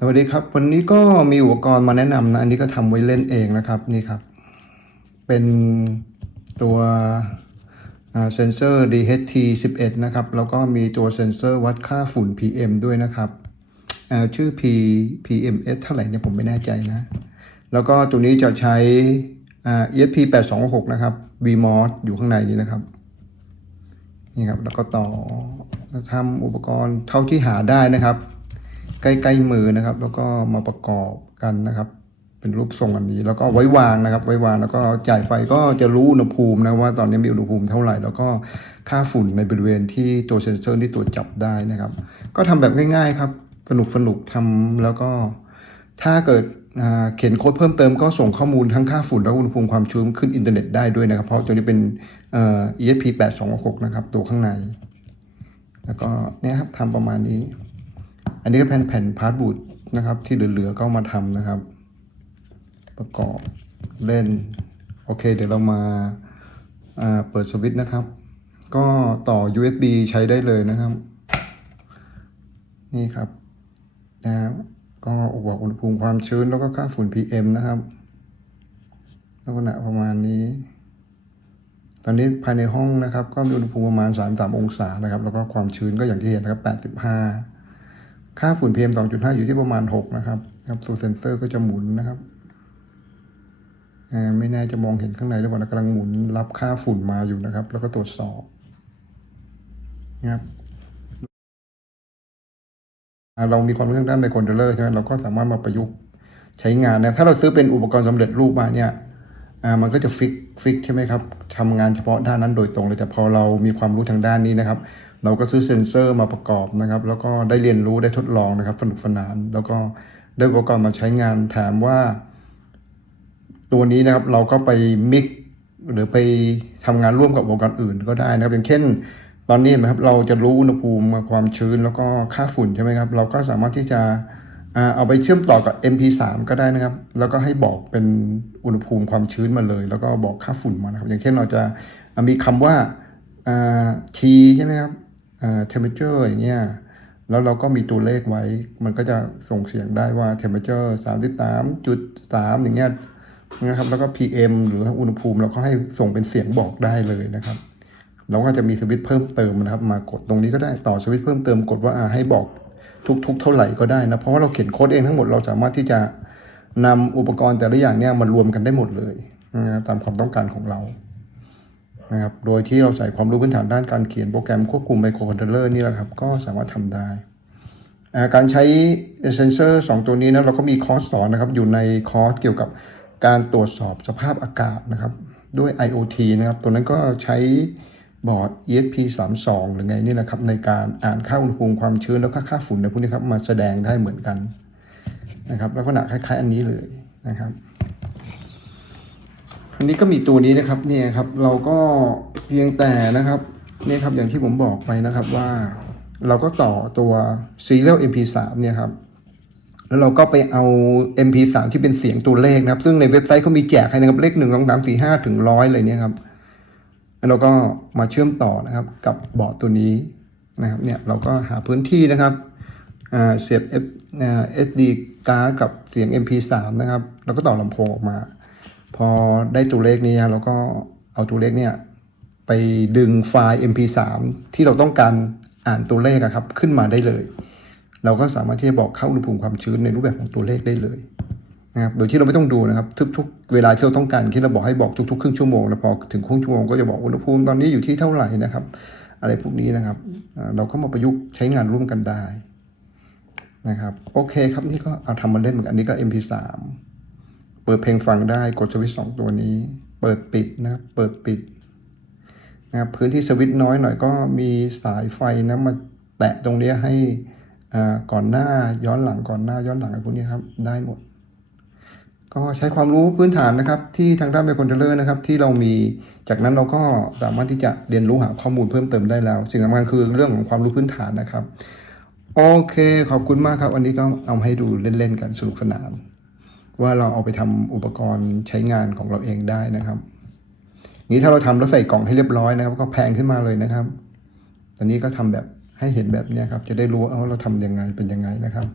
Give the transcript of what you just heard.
สวัสดีครับ วันนี้ก็มีอุปกรณ์มาแนะนำนะ อันนี้ก็ทำไว้เล่นเองนะครับนี่ครับ เป็นตัวเซนเซอร์ DHT 11 นะครับ แล้วก็มีตัวเซนเซอร์วัดค่าฝุ่น PM ด้วยนะครับชื่อ P PMS เท่าไหร่เนี่ยผมไม่แน่ใจนะ แล้วก็ตัวนี้จะใช้ ESP 826 นะครับ VMOS อยู่ข้างในนี้นะครับ นี่ครับ แล้วก็ต่อทำอุปกรณ์เท่าที่หาได้นะครับ ใกล้ๆมือนะครับ แล้วก็มาประกอบกันนะครับ เป็นรูปทรงอันนี้ แล้วก็ไว้วางนะครับ ไว้วางแล้วก็จ่ายไฟก็จะรู้อุณหภูมินะว่าตอนนี้มีอุณหภูมิเท่าไหร่ แล้วก็ค่าฝุ่นในบริเวณที่ตัวเซ็นเซอร์ที่ตรวจจับได้นะครับ ก็ทำแบบง่ายๆครับสนุกสนุกๆทำแล้วก็ถ้าเกิดเขียนโค้ดเพิ่มเติมก็ส่งข้อมูลทั้งค่าฝุ่นและอุณหภูมิความชื้นขึ้นอินเทอร์เน็ตได้ด้วยนะครับ เพราะตัวนี้เป็น ESP 826นะครับ ตัวข้างใน แล้วก็เนี่ยครับทำประมาณนี้ อันนี้ก็แผ่นแผ่นพาร์ทบูดนะครับ ที่เหลือๆก็มาทำนะครับ ประกอบเล่น โอเค เดี๋ยวเรามาอ่าเปิดสวิตช์นะครับ ก็ต่อ USB ใช้ได้เลยนะครับ นี่ครับนะก็บอกอุณหภูมิความชื้นแล้วก็ค่าฝุ่น PM นะครับลักษณะประมาณนี้ ตอนนี้ภายในห้องนะครับ ก็มีอุณหภูมิประมาณ 33 องศานะครับ แล้วก็ความชื้นก็อย่างที่เห็นนะครับ 85 ค่าฝุ่น PM 2.5 อยู่ที่ประมาณ 6 นะครับครับตัวเซนเซอร์ก็จะหมุนนะครับไม่แน่จะมองเห็นข้างในหรือเปล่ากำลังหมุนรับค่าฝุ่นมาอยู่นะครับ แล้วก็ตรวจสอบนะครับเรามีความรู้ทางด้านไมโครคอนโทรลเลอร์ใช่ไหมเราก็สามารถมาประยุกต์ใช้งานนะถ้าเราซื้อเป็นอุปกรณ์สำเร็จรูปมาเนี่ย อ่ามันก็จะฟิกฟิกใช่ไหมครับทำงานเฉพาะด้านนั้นโดยตรงเลย แต่พอเรามีความรู้ทางด้านนี้นะครับ เราก็ซื้อเซ็นเซอร์มาประกอบนะครับ แล้วก็ได้เรียนรู้ได้ทดลองนะครับสนุกสนาน แล้วก็ได้อุปกรณ์มาใช้งานถามว่า ตัวนี้นะครับเราก็ไปมิกหรือไปทำงานร่วมกับอุปกรณ์อื่นก็ได้นะครับ อย่างเช่น ตอนนี้นไหมครับเราจะรู้อุณหภูมิความชื้นแล้วก็ค่าฝุ่นใช่ไหมครับ เราก็สามารถที่จะ เอาไปเชื่อมต่อกับ MP3 ก็ได้นะครับ แล้วก็ให้บอกเป็นอุณหภูมิความชื้นมาเลย แล้วก็บอกค่าฝุ่นมานะครับ อย่างเช่นเราจะมีคำว่า T ใช่ไหมครับ temperature อย่างเงี้ย แล้วเราก็มีตัวเลขไว้ มันก็จะส่งเสียงได้ว่า temperature 33.3 อย่างเงี้ยนะครับ แล้วก็ PM หรืออุณหภูมิเราก็ให้ส่งเป็นเสียงบอกได้เลยนะครับ เราก็จะมีสวิตช์เพิ่มเติมนะครับ มากดตรงนี้ก็ได้ต่อสวิตช์เพิ่มเติมกดว่าให้บอก ทุกๆ เท่าไหร่ก็ได้นะเพราะว่าเราเขียนโค้ดเองทั้งหมดเราสามารถที่จะนำอุปกรณ์แต่ละอย่างเนี่ยมารวมกันได้หมดเลยนะตามความต้องการของเรานะครับโดยที่เราใส่ความรู้พื้นฐานด้านการเขียนโปรแกรมควบคุมไมโครคอนโทรลเลอร์นี่แหละครับก็สามารถทำได้การใช้เซนเซอร์ 2 ตัวนี้นะเราก็มีคอร์สสอนนะครับอยู่ในคอร์สเกี่ยวกับการตรวจสอบสภาพอากาศนะครับด้วย IoT นะครับตัวนั้นก็ใช้ บอร์ด ESP32 หรือไงนี่นะครับในการอ่านค่าอุณหภูมิความชื้นแล้วก็ค่าฝุ่นในพวกนี้ครับมาแสดงได้เหมือนกันนะครับลักษณะคล้ายๆอันนี้เลยนะครับอันนี้ก็มีตัวนี้นะครับเนี่ยครับเราก็เพียงแต่นะครับนี่ครับอย่างที่ผมบอกไปนะครับว่าเราก็ต่อตัว Serial MP3 เนี่ยครับแล้วเราก็ไปเอา MP3 ที่เป็นเสียงตัวเลขนะครับ ซึ่งในเว็บไซต์เขามีแจกให้นะครับเลขหนึ่งสองสามสี่ห้าถึงร้อยเลยเนี่ยครับ แล้วเราก็มาเชื่อมต่อนะครับกับบอร์ดตัวนี้นะครับเนี่ยเราก็หาพื้นที่นะครับเสียบ F อ่า SD card กับเสียง MP3 นะครับ แล้วก็ต่อลำโพงออกมา พอได้ตัวเลขนี้เราก็เอาตัวเลขเนี่ยไปดึงไฟล์ MP3 ที่เราต้องการอ่านตัวเลขครับขึ้นมาได้เลย เราก็สามารถที่จะบอกเข้าอุณหภูมิความชื้นในรูปแบบของตัวเลขได้เลย นะครับโดยที่เราไม่ต้องดูนะครับทุกๆเวลาที่เราต้องการที่เราบอกให้บอกทุกๆครึ่งชั่วโมงแล้วพอถึงครึ่งชั่วโมงก็จะบอกอุณหภูมิตอนนี้อยู่ที่เท่าไหร่นะครับ อะไรพวกนี้นะครับอ่าเราก็มาประยุกต์ใช้งานร่วมกันได้นะครับโอเคครับนี่ก็เอาทำมาเล่นเหมือนกันนี้ก็ MP3 เปิดเพลงฟังได้กดสวิตช์สองตัวนี้ เปิดปิดนะครับเปิดปิดนะครับพื้นที่สวิตช์น้อยหน่อยก็มีสายไฟนะมาแตะตรงนี้ให้ก่อนหน้าย้อนหลังก่อนหน้าย้อนหลังอะไรพวกนี้ครับได้หมด ก็ใช้ความรู้พื้นฐานนะครับ ที่ทางด้านไมโครคอนโทลเลอร์นะครับ ที่เรามีจากนั้นเราก็สามารถที่จะเรียนรู้หาข้อมูลเพิ่มเติมได้แล้ว สิ่งสำคัญคือเรื่องของความรู้พื้นฐานนะครับ โอเค ขอบคุณมากครับ วันนี้ก็เอาให้ดูเล่นๆกันสนุกสนาน ว่าเราเอาไปทำอุปกรณ์ใช้งานของเราเองได้นะครับนี้ถ้าเราทำแล้วใส่กล่องให้เรียบร้อยนะครับ ก็แพงขึ้นมาเลยนะครับ ตอนนี้ก็ทำแบบให้เห็นแบบนี้ครับ จะได้รู้ว่าเอ้าเราทำยังไงเป็นยังไงนะครับ